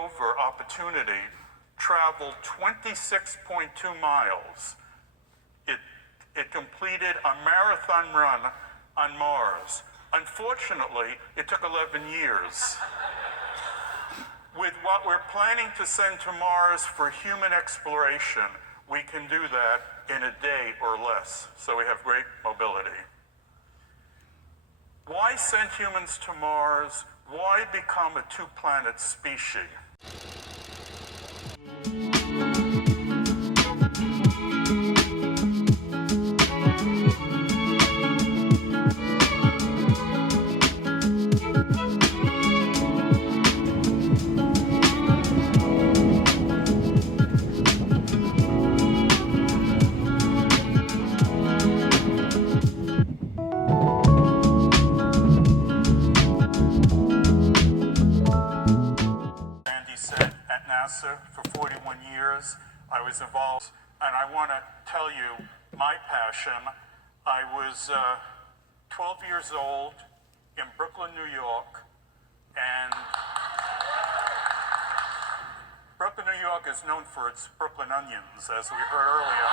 rover Opportunity traveled 26.2 miles. It completed a marathon run on Mars. Unfortunately, it took 11 years. With what we're planning to send to Mars for human exploration, we can do that in a day or less, so we have great mobility. Why send humans to Mars? Why become a two-planet species? For 41 years, I was involved, and I want to tell you my passion. I was 12 years old in Brooklyn, New York, and Brooklyn, New York is known for its Brooklyn onions, as we heard earlier.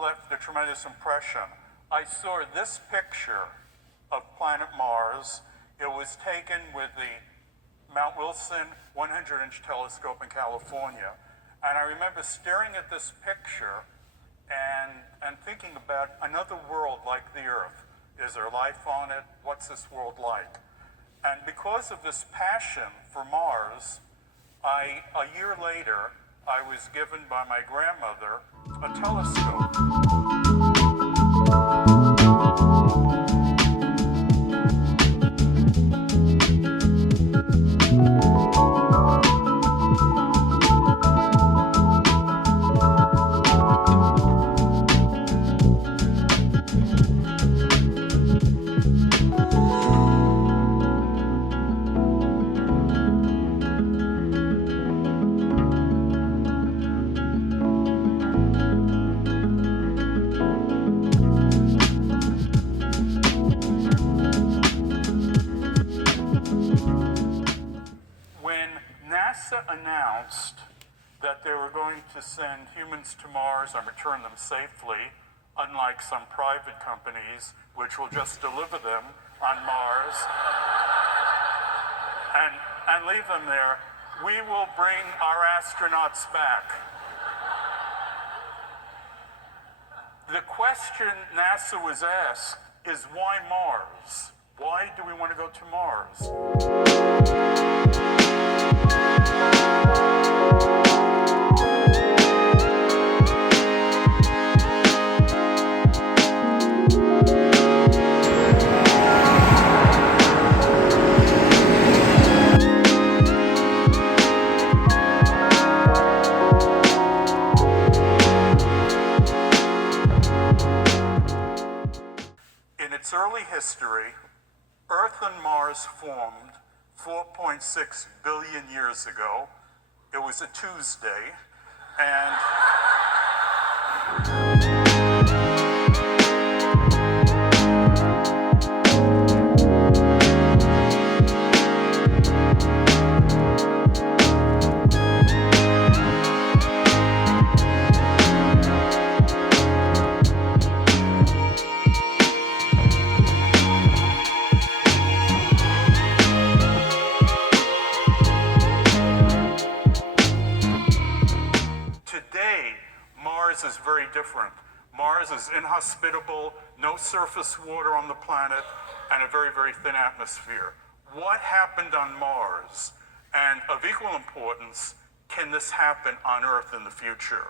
Left a tremendous impression. I saw this picture of planet Mars. It was taken with the Mount Wilson 100-inch telescope in California. And I remember staring at this picture and thinking about another world like the Earth. Is there life on it? What's this world like? And because of this passion for Mars, a year later, I was given by my grandmother a telescope. NASA announced that they were going to send humans to Mars and return them safely, unlike some private companies, which will just deliver them on Mars and leave them there. We will bring our astronauts back. The question NASA was asked is, why Mars? Why do we want to go to Mars? In its early history, Earth and Mars formed 4.6 billion years ago. It was a Tuesday, and Mars is very different. Mars is inhospitable, no surface water on the planet, and a very, very thin atmosphere. What happened on Mars? And of equal importance can this happen on Earth in the future?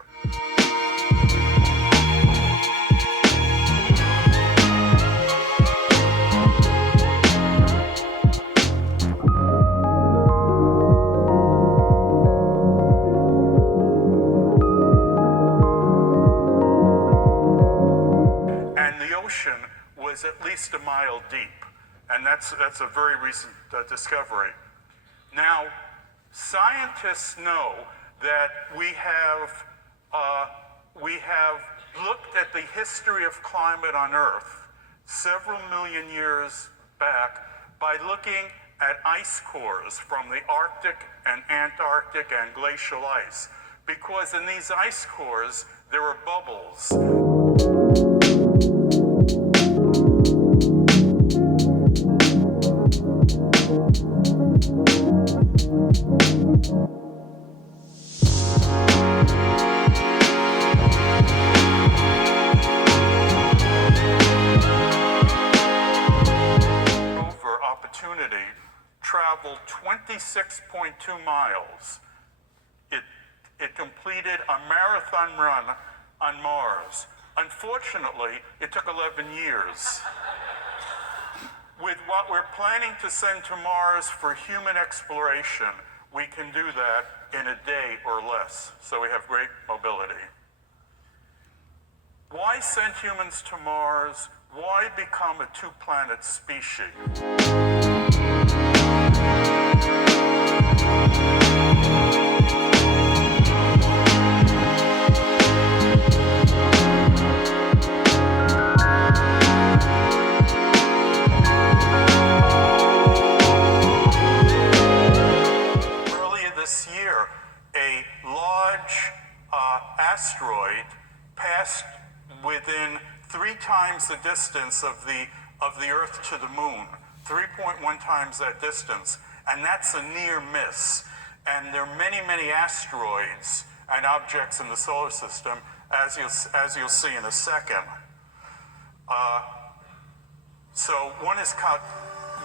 And the ocean was at least a mile deep. And that's a very recent discovery. Now, scientists know that we have looked at the history of climate on Earth several million years back by looking at ice cores from the Arctic and Antarctic and glacial ice. Because in these ice cores, there are bubbles. Opportunity traveled 26.2 miles. It completed a marathon run on Mars. Unfortunately, it took 11 years. With what we're planning to send to Mars for human exploration, we can do that in a day or less, so we have great mobility. Why send humans to Mars? Why become a two-planet species? Earlier this year, a large asteroid passed within 3 times the distance of the Earth to the Moon, 3.1 times that distance, and that's a near miss. And there are many, many asteroids and objects in the solar system, as you'll see in a second. So one is cut.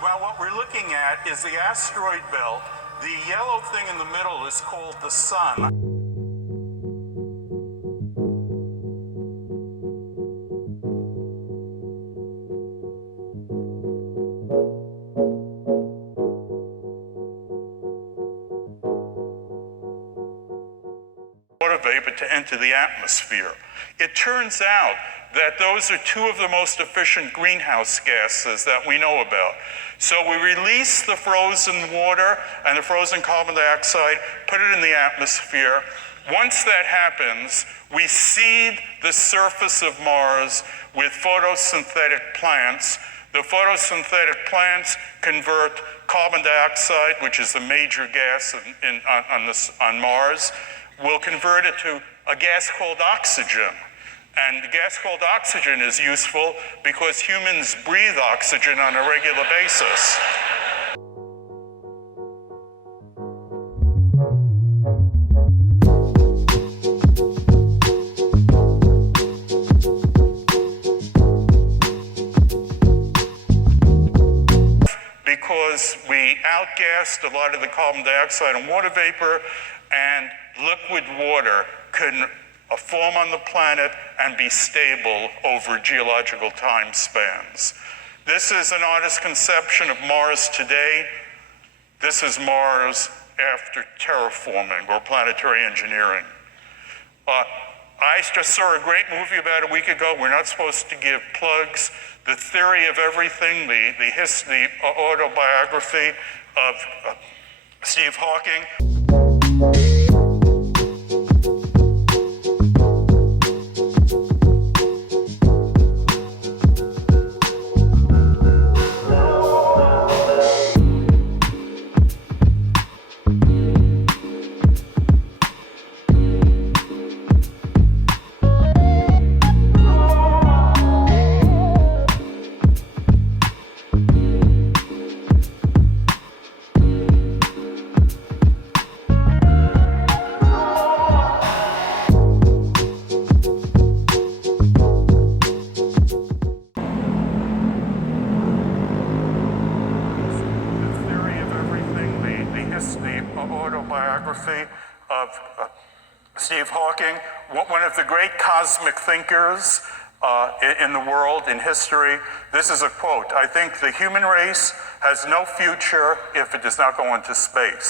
Well, what we're looking at is the asteroid belt. The yellow thing in the middle is called the sun. Water vapor to enter the atmosphere. It turns out that those are 2 of the most efficient greenhouse gases that we know about. So we release the frozen water and the frozen carbon dioxide, put it in the atmosphere. Once that happens, we seed the surface of Mars with photosynthetic plants. The photosynthetic plants convert carbon dioxide, which is the major gas on Mars, will convert it to a gas called oxygen. And the gas called oxygen is useful because humans breathe oxygen on a regular basis. Because we outgassed a lot of the carbon dioxide and water vapor, and liquid water can form on the planet and be stable over geological time spans. This is an artist's conception of Mars today. This is Mars after terraforming or planetary engineering. I just saw a great movie about a week ago. We're not supposed to give plugs. The Theory of Everything, the autobiography of Steve Hawking. one of the great cosmic thinkers in the world, in history. This is a quote: "I think the human race has no future if it does not go into space."